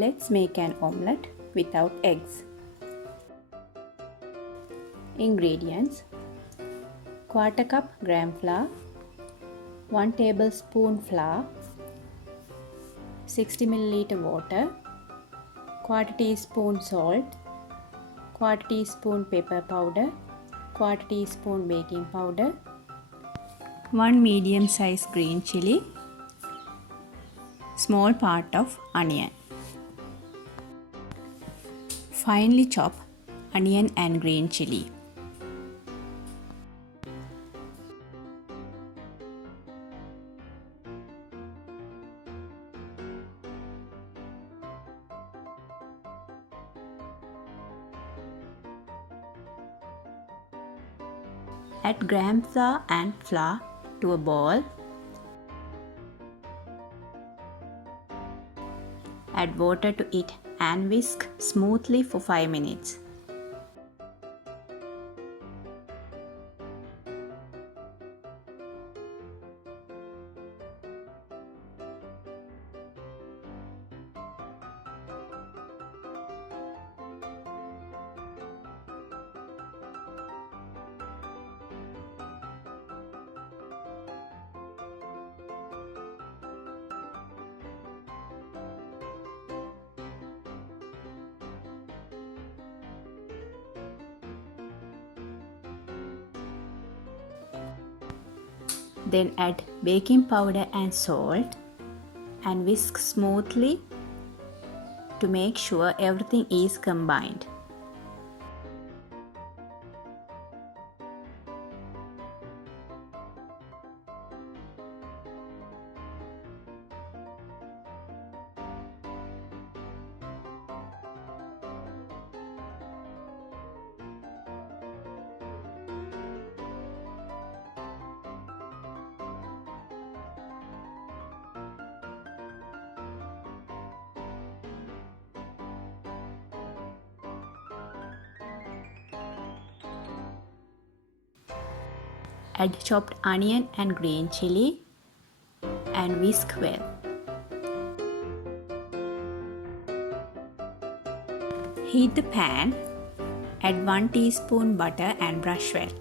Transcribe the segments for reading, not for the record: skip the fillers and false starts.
Let's make an omelette without eggs. Ingredients: 1/4 cup gram flour, 1 tablespoon flour, 60 ml water, 1/4 teaspoon salt, 1/4 teaspoon pepper powder, 1/4 teaspoon baking powder, 1 medium sized green chili, small part of onion. Finely chop onion and green chili. Add gram flour and flour to a bowl. Add water to it and whisk smoothly for 5 minutes. Then add baking powder and salt and whisk smoothly to make sure everything is combined. Add chopped onion and green chili and whisk well. Heat the pan, add 1 teaspoon butter and brush well.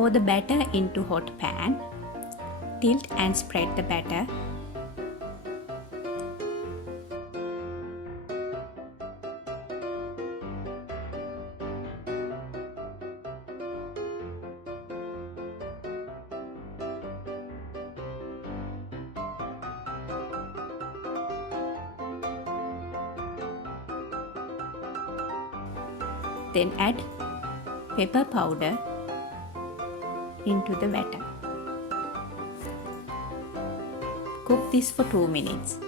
Pour the batter into hot pan. Tilt and spread the batter. Then add pepper powder into the batter. Cook this for 2 minutes.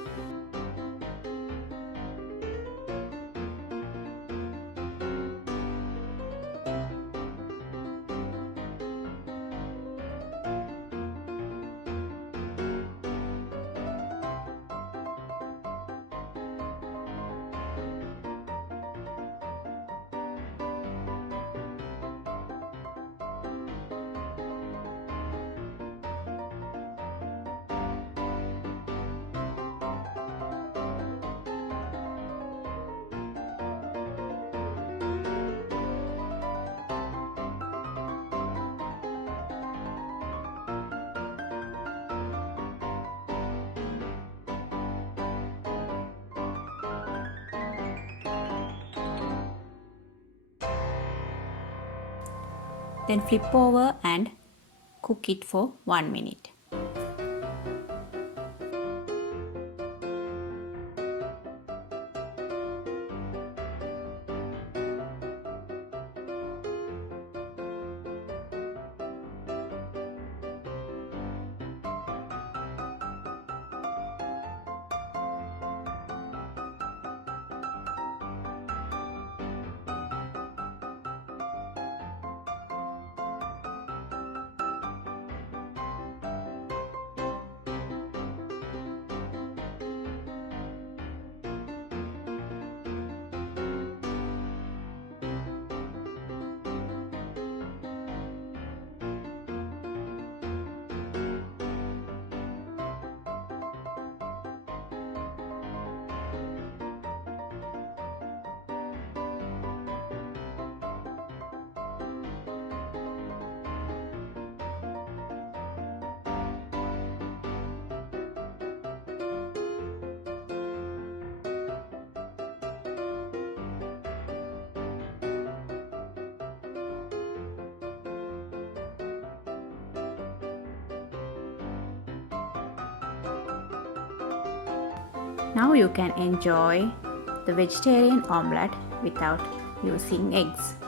Then flip over and cook it for 1 minute. Now you can enjoy the vegetarian omelette without using eggs.